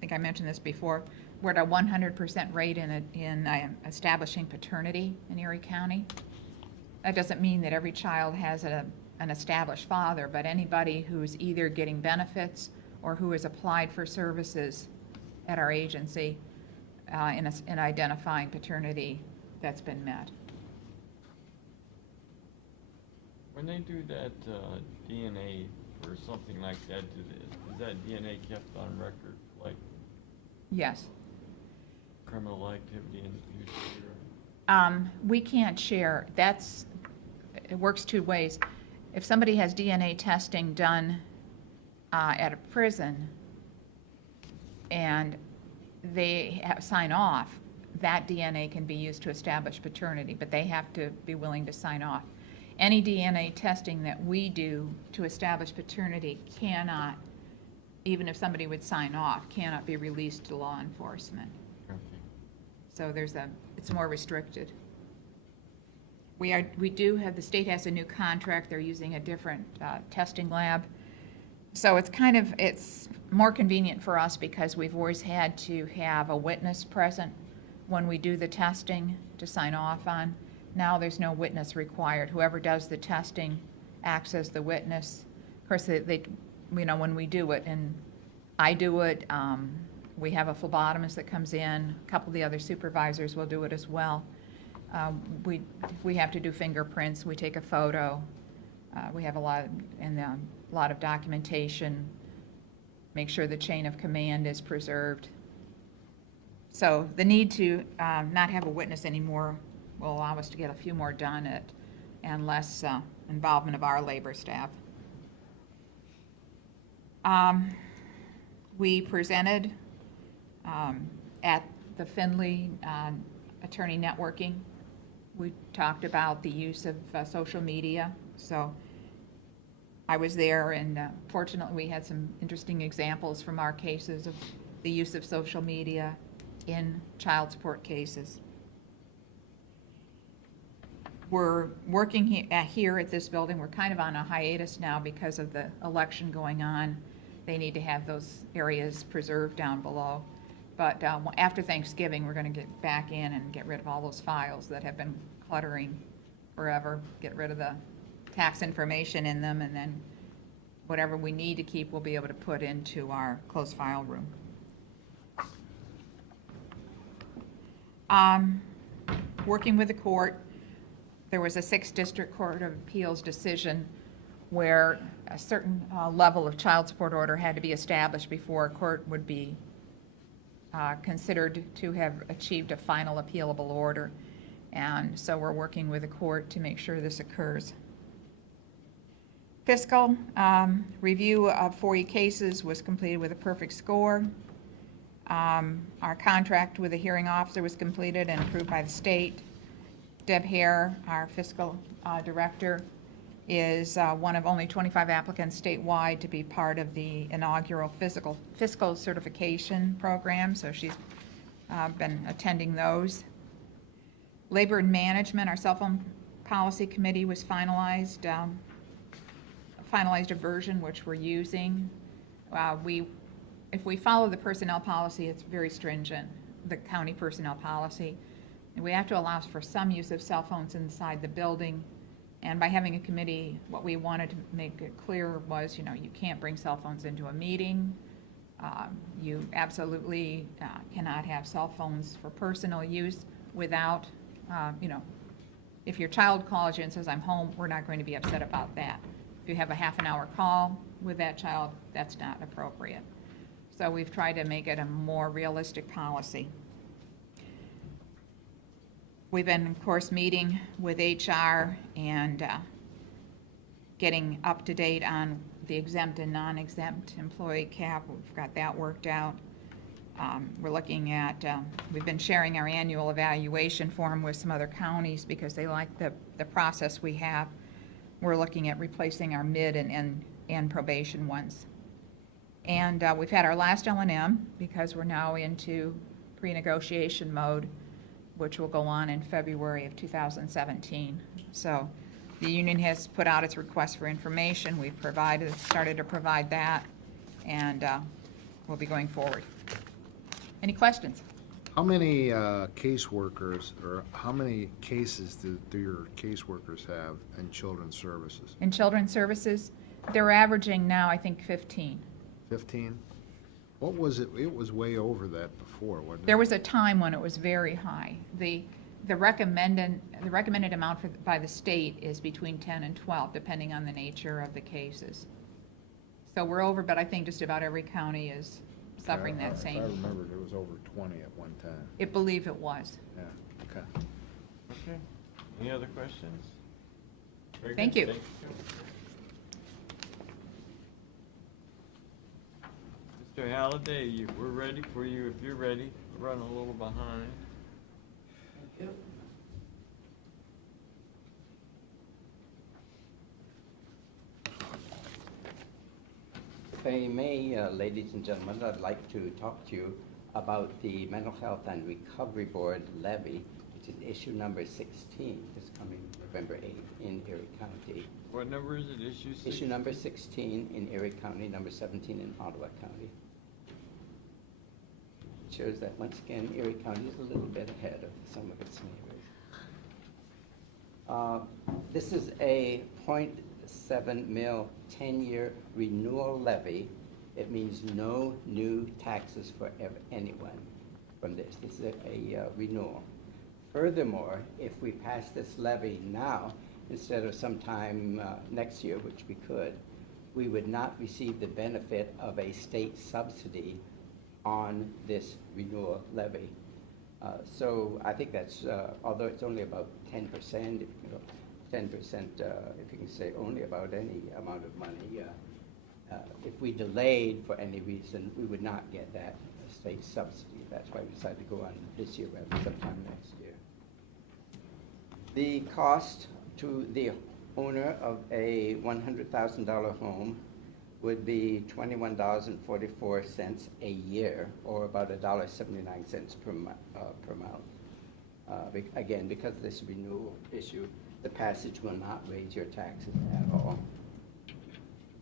think I mentioned this before, we're at a 100% rate in establishing paternity in Erie County. That doesn't mean that every child has an established father, but anybody who's either getting benefits or who has applied for services at our agency in identifying paternity, that's been met. When they do that DNA for something like that, is that DNA kept on record, like Yes. criminal activity in the future? We can't share. It works 2 ways. If somebody has DNA testing done at a prison and they sign off, that DNA can be used to establish paternity, but they have to be willing to sign off. Any DNA testing that we do to establish paternity cannot, even if somebody would sign off, cannot be released to law enforcement. Okay. So it's more restricted. The state has a new contract. They're using a different testing lab. So it's more convenient for us because we've always had to have a witness present when we do the testing to sign off on. Now there's no witness required. Whoever does the testing acts as the witness. Of course, when we do it, and I do it, we have a phlebotomist that comes in. A couple of the other supervisors will do it as well. We have to do fingerprints. We take a photo. We have a lot of documentation. Make sure the chain of command is preserved. So the need to not have a witness anymore will allow us to get a few more done and less involvement of our labor staff. We presented at the Findlay Attorney Networking. We talked about the use of social media. So I was there, and fortunately we had some interesting examples from our cases of the use of social media in child support cases. We're working here at this building. We're kind of on a hiatus now because of the election going on. They need to have those areas preserved down below. But after Thanksgiving, we're going to get back in and get rid of all those files that have been cluttering forever, get rid of the tax information in them, and then whatever we need to keep, we'll be able to put into our closed file room. Working with the court, there was a 6th District Court of Appeals decision where a certain level of child support order had to be established before a court would be considered to have achieved a final appealable order. And so we're working with the court to make sure this occurs. Fiscal review of 40 cases was completed with a perfect score. Our contract with the hearing officer was completed and approved by the state. Deb Hare, our fiscal director, is one of only 25 applicants statewide to be part of the inaugural fiscal certification program, so she's been attending those. Labor and Management, our cell phone policy committee was finalized a version which we're using. If we follow the personnel policy, it's very stringent, the county personnel policy. And we have to allow for some use of cell phones inside the building. And by having a committee, what we wanted to make it clear was, you can't bring cell phones into a meeting. You absolutely cannot have cell phones for personal use without, if your child calls you and says, I'm home, we're not going to be upset about that. If you have a half an hour call with that child, that's not appropriate. So we've tried to make it a more realistic policy. We've been, of course, meeting with HR and getting up to date on the exempt and non-exempt employee cap. We've got that worked out. We're looking at, we've been sharing our annual evaluation form with some other counties because they like the process we have. We're looking at replacing our mid and probation ones. And we've had our last L&M because we're now into pre-negotiation mode, which will go on in February of 2017. So the union has put out its request for information. We've started to provide that, and we'll be going forward. Any questions? How many caseworkers, or how many cases do your caseworkers have in children's services? In Children's Services, they're averaging now, I think, 15. 15? What was it? It was way over that before, wasn't it? There was a time when it was very high. The recommended amount by the state is between 10 and 12, depending on the nature of the cases. So we're over, but I think just about every county is suffering that same. I remembered it was over 20 at one time. I believe it was. Yeah, okay. Okay. Any other questions? Very Thank good. you. Mr. Halliday, we're ready for you if you're ready. We're running a little behind. Thank you. If I may, ladies and gentlemen, I'd like to talk to you about the Mental Health and Recovery Board levy, which is issue number 16, this coming November 8th in Erie County. What number is it? Issue 6? Issue number 16 in Erie County, number 17 in Ottawa County. It shows that, once again, Erie County is a little bit ahead of some of its neighbors. This is a 0.7 mil 10-year renewal levy. It means no new taxes for anyone from this. This is a renewal. Furthermore, if we pass this levy now, instead of sometime next year, which we could, we would not receive the benefit of a state subsidy on this renewal levy. So I think that's, although it's only about 10%, if 10%, if you can say only about any amount of money, if we delayed for any reason, we would not get that state subsidy. That's why we decided to go on this year rather than sometime next year. The cost to the owner of a $100,000 home would be $21.44 a year, or about $1.79 per month. Again, because of this renewal issue, the passage will not raise your taxes at all.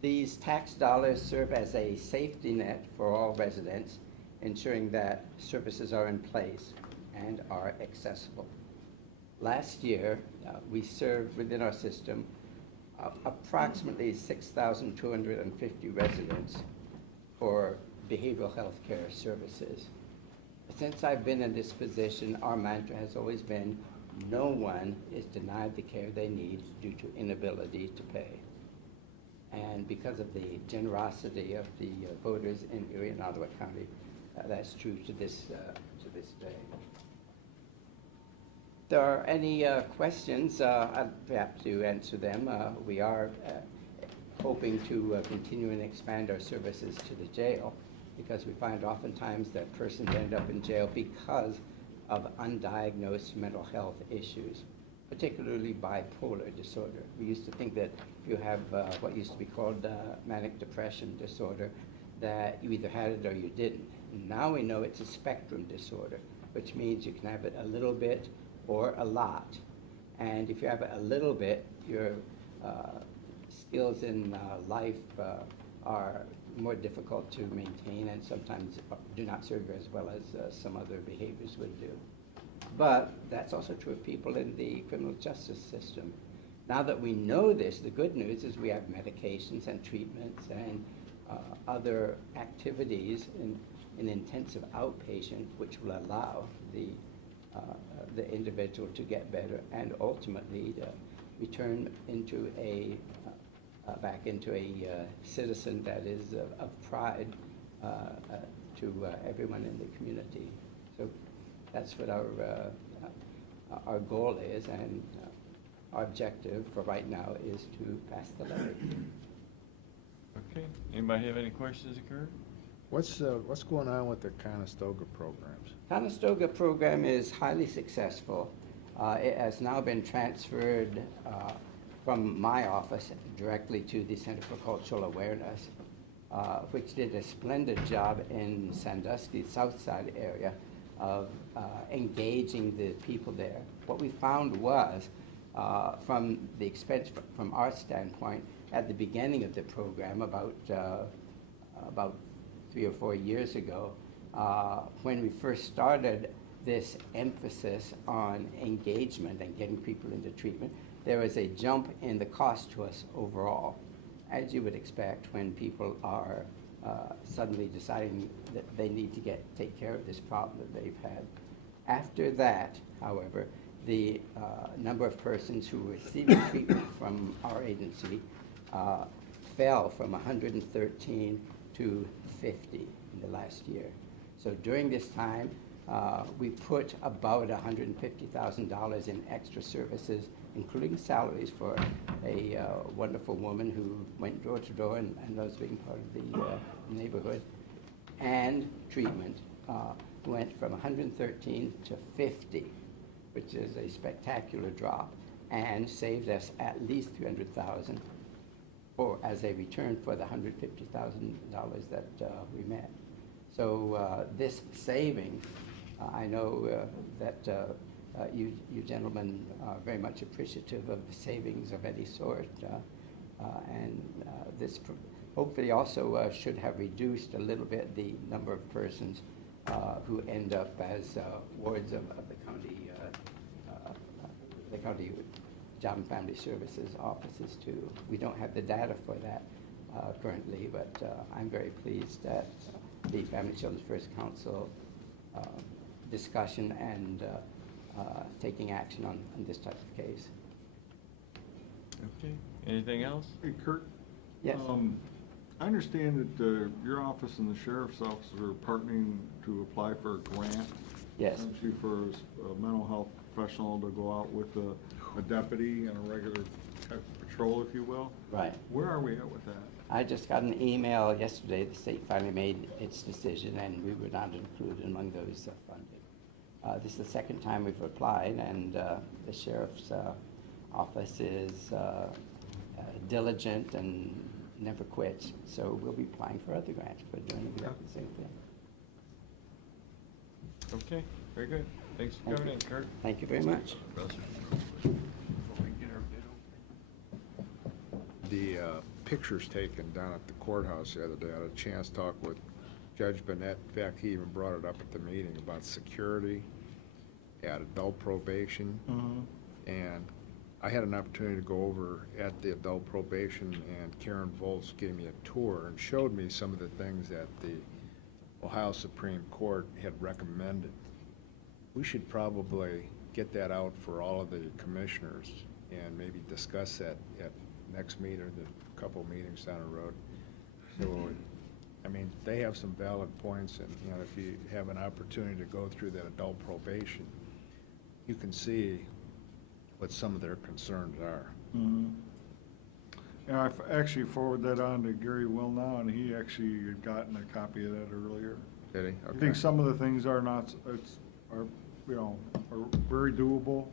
These tax dollars serve as a safety net for all residents, ensuring that services are in place and are accessible. Last year, we served within our system approximately 6,250 residents for behavioral health care services. Since I've been in this position, our mantra has always been, no one is denied the care they need due to inability to pay. And because of the generosity of the voters in Erie and Ottawa County, that's true to this day. If there are any questions, I'd be happy to answer them. We are hoping to continue and expand our services to the jail, because we find oftentimes that persons end up in jail because of undiagnosed mental health issues. particularly bipolar disorder. We used to think that if you have what used to be called manic depression disorder, that you either had it or you didn't. Now we know it's a spectrum disorder, which means you can have it a little bit or a lot. And if you have it a little bit, your skills in life are more difficult to maintain and sometimes do not serve as well as some other behaviors would do. But that's also true of people in the criminal justice system. Now that we know this, the good news is we have medications and treatments and other activities in intensive outpatient, which will allow the individual to get better and ultimately to return into back into a citizen that is of pride to everyone in the community. So that's what our goal is, and our objective for right now is to pass the levy. Okay, anybody have any questions, Kurt? What's going on with the Conestoga programs? Conestoga program is highly successful. It has now been transferred from my office directly to the Center for Cultural Awareness, which did a splendid job in Sandusky, South Side area, of engaging the people there. What we found was, from the expense, from our standpoint, at the beginning of the program, about 3 or 4 years ago, when we first started this emphasis on engagement and getting people into treatment, there was a jump in the cost to us overall, as you would expect when people are suddenly deciding that they need to take care of this problem that they've had. After that, however, the number of persons who were receiving treatment from our agency fell from 113 to 50 in the last year. So during this time, we put about $150,000 in extra services, including salaries for a wonderful woman who went door to door and loves being part of the neighborhood, and treatment went from 113 to 50, which is a spectacular drop, and saved us at least $300,000 as a return for the $150,000 that we met. So this saving, I know that you gentlemen are very much appreciative of savings of any sort, and this hopefully also should have reduced a little bit the number of persons who end up as wards of the county Job and Family Services offices too. We don't have the data for that currently, but I'm very pleased that the Family Children's First Council discussion and taking action on this type of case. Okay, anything else? Hey, Kurt? Yes. I understand that your office and the sheriff's office are partnering to apply for a grant. Yes. Essentially for a mental health professional to go out with a deputy and a regular type of patrol, if you will. Right. Where are we at with that? I just got an email yesterday. The state finally made its decision, and we were not included among those funded. This is the second time we've applied, and the sheriff's office is diligent and never quits. So we'll be applying for other grants for doing exactly the same thing. Okay, very good. Thanks for Thank coming you. in, Kurt. Thank you very much. The pictures taken down at the courthouse the other day, I had a chance to talk with Judge Burnett. In fact, he even brought it up at the meeting about security at adult probation. And I had an opportunity to go over at the adult probation, and Karen Volz gave me a tour and showed me some of the things that the Ohio Supreme Court had recommended. We should probably get that out for all of the commissioners and maybe discuss that at next meeting or the couple meetings down the road. So, I mean, they have some valid points, and you know, if you have an opportunity to go through that adult probation, you can see what some of their concerns are. Yeah, I've actually forwarded that on to Gary Will now, and he actually had gotten a copy of that earlier. Did he? I Okay. think some of the things are not, are very doable.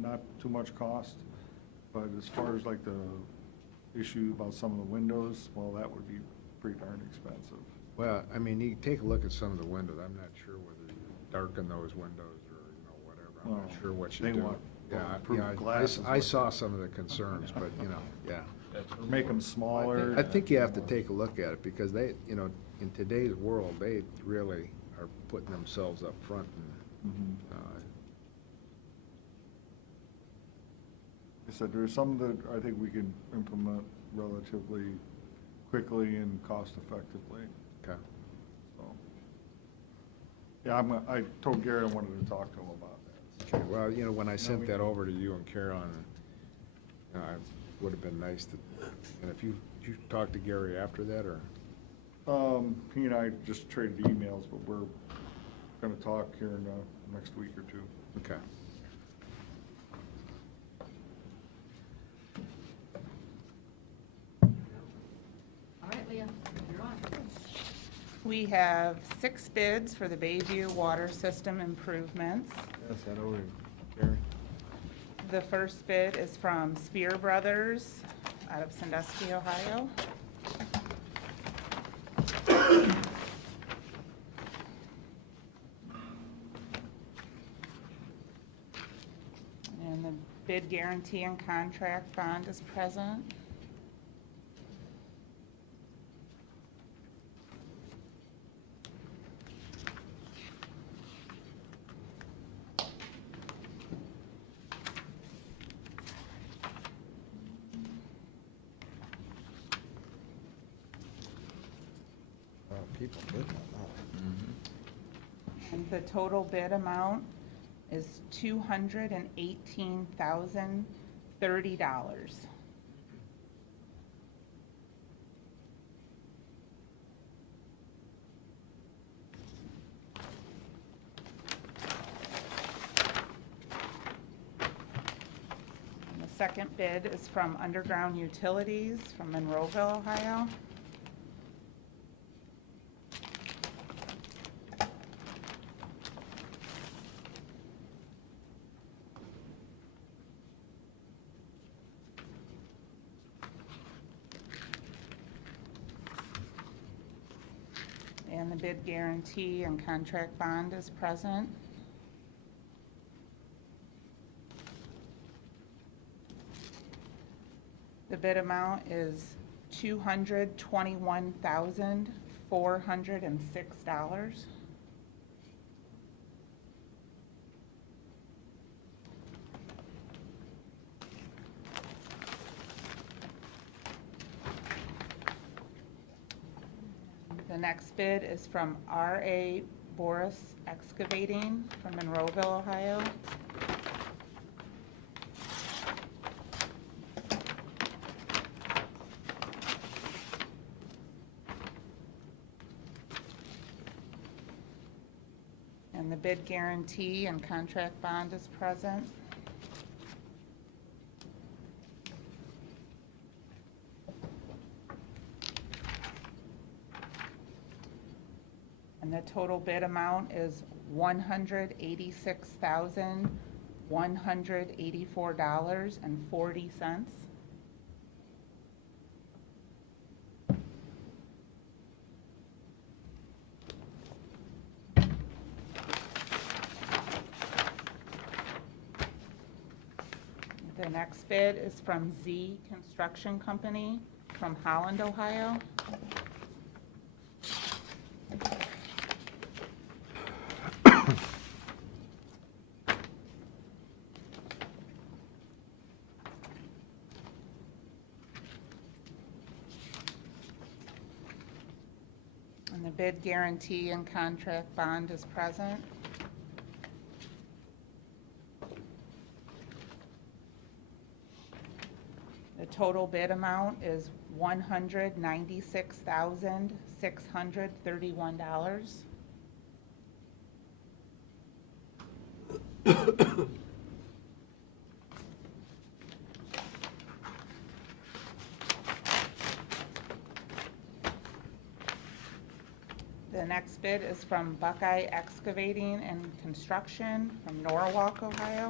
not too much cost. But as far as like the issue about some of the windows, well, that would be pretty darn expensive. Well, I mean, you take a look at some of the windows, I'm not sure whether you darken those windows or, you know, whatever, I'm not Oh, sure what you they do. want Yeah, improved yeah, glass is I what- saw some of the concerns, but, you know, yeah. Or make them smaller. I think you have to take a look at it, because they, you know, in today's world, they really are putting themselves up front and, Mhm. Like I said, there's some that I think we can implement relatively quickly and cost effectively, okay. so. Yeah, I told Gary I wanted to talk to him about that. Okay, well, you know, when I sent we- that over to you and Carolyn, it would have been nice to, and if you talked to Gary after that, or? He and I just traded emails, but we're gonna talk here in the next week or two. Okay. All right, Leah, you're on. We have 6 bids for the Bayview Water System improvements. Pass that over to Gary. The first bid is from Spear Brothers out of Sandusky, Ohio. And the bid guarantee and contract bond is present. People bid on And the total bid amount is $218,030. And the second bid is from Underground Utilities from Monroeville, Ohio. And the bid guarantee and contract bond is present. The bid amount is $221,406. The next bid is from R.A. Boris Excavating from Monroeville, Ohio. And the bid guarantee and contract bond is present. And the total bid amount is $186,184.40. The next bid is from Z Construction Company from Holland, Ohio. And the bid guarantee and contract bond is present. The total bid amount is $196,631. The next bid is from Buckeye Excavating and Construction from Norwalk, Ohio.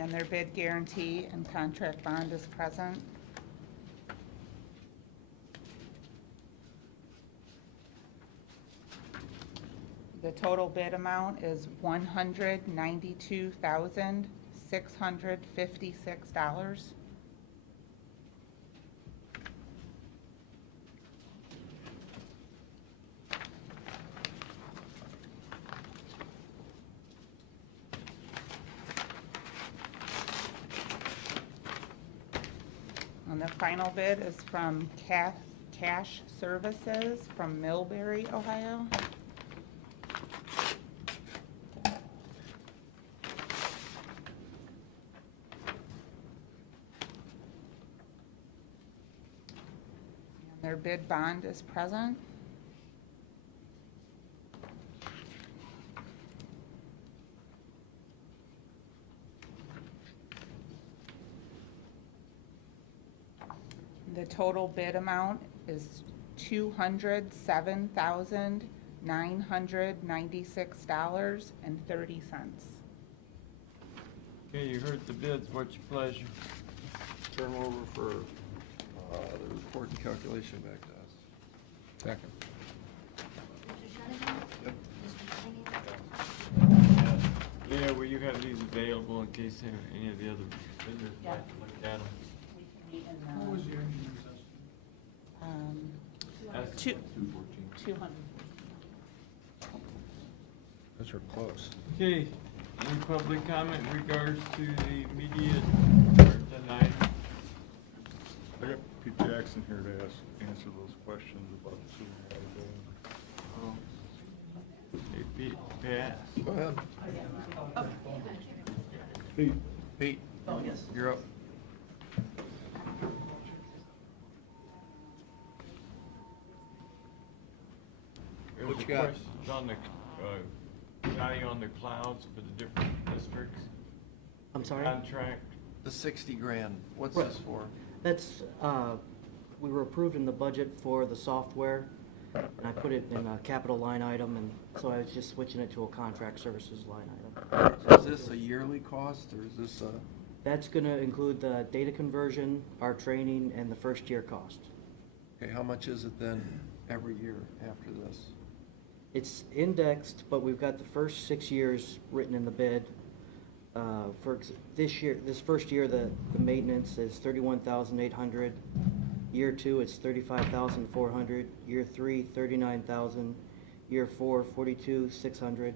and their bid guarantee and contract bond is present. The total bid amount is $192,656. And the final bid is from Cash Services from Millbury, Ohio. And their bid bond is present. The total bid amount is $207,996.30. Okay, you heard the bids, what's your pleasure? Turn over for the report and calculation back to us. Second. Mr. Shanahan? Yep. Mr. Flanagan? Yeah, well, you have these available in case any of the other vendors Yeah. like to look at them. What was your That's 214. 200. Those are close. Okay, any public comment in regards to the immediate tonight? I got Pete Jackson here to answer those questions about the supervisor. Hey, Pete, Pat? Go ahead. Pete? Pete? Oh, yes. You're up. There What was you a got? question on the, value on the clouds for the different districts. I'm sorry? Contract. The 60 grand, what's Right. this for? That's, we were approved in the budget for the software, and I put it in a capital line item, and so I was just switching it to a contract services line item. Is this a yearly cost, or is this a, That's gonna include the data conversion, our training, and the first year cost. okay, how much is it then every year after this? It's indexed, but we've got the first 6 years written in the bid. This first year, the maintenance is 31,800. Year 2, it's 35,400. Year 3, 39,000. Year 4, 42,600.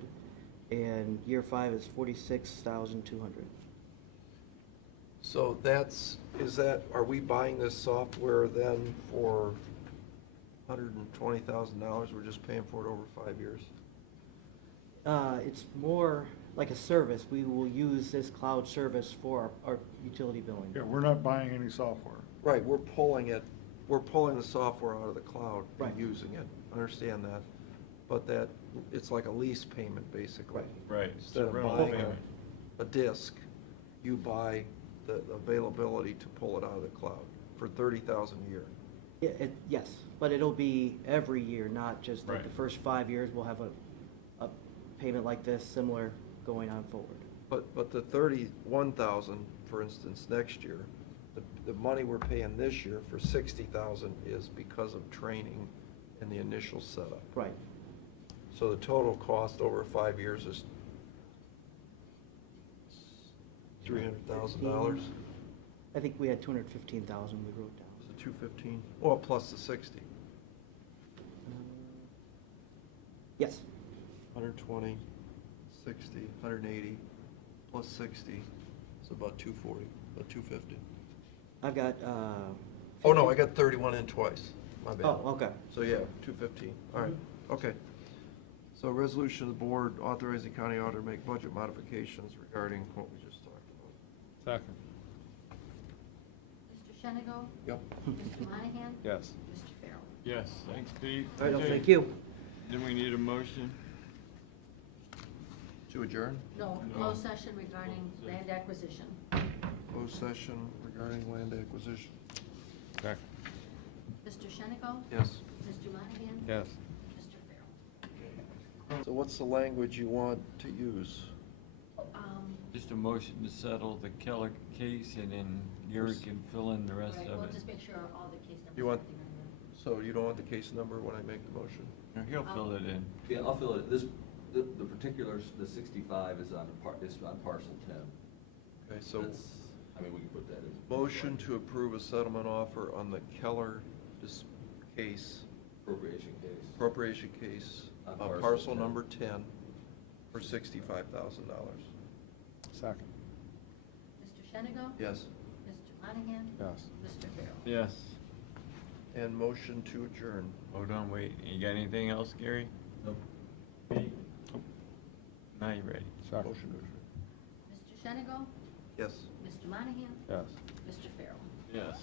And year 5 is 46,200. So are we buying this software then for $120,000? We're just paying for it over 5 years? It's more like a service. We will use this cloud service for our utility billing. Yeah, we're not buying any software. Right, we're pulling the software out of the cloud and Right. using it. Understand that. But it's like a lease payment, basically. Right. Instead of Rental buying payment. a disk, you buy the availability to pull it out of the cloud for $30,000 a year. Yes, but it'll be every year, not just like the Right. first 5 years, we'll have a payment like this, similar going on forward. But the 31,000, for instance, next year, the money we're paying this year for 60,000 is because of training and the initial setup. Right. So the total cost over 5 years is $300,000? I think we had 215,000 we wrote down. Is it 215? Well, plus the 60. Yes, 120, 60, 180, plus 60, it's about 240, about 250. I've got, Oh, no, I got 31 in twice, my bad. oh, okay. So, yeah, 215, all right, okay. So resolution of the board authorizing county auditor to make budget modifications regarding what we just talked about. Second. Mr. Shanahan? Yep. Mr. Monahan? Yes. Mr. Farrell? Yes, thanks, Pete. All right, Okay. thank you. Then we need a motion. To adjourn, No, No. closed session regarding land acquisition. closed session regarding land acquisition. Second. Mr. Shanahan? Yes. Mr. Monahan? Yes. Mr. Farrell? So what's the language you want to use? Just a motion to settle the Keller case, and then Gary can fill in the rest Right, of we'll it. just make sure all the case numbers. You want- everything are there. So you don't want the case number when I make the motion? No, he'll fill it in. Yeah, I'll fill it, the particulars, the 65 is on parcel 10. Okay, so I mean, we can put that in. motion to approve a settlement offer on the Keller case, Appropriation case. appropriation case, On parcel parcel 10. number 10, for $65,000. Second. Mr. Shenigo? Yes. Mr. Monahan? Yes. Mr. Farrell? Yes. And motion to adjourn. Hold on, wait. You got anything else, Gary? Nope. Pete? Now you're ready. Second. Motion to adjourn. Mr. Shenigo? Yes. Mr. Monahan? Yes. Mr. Farrell? Yes.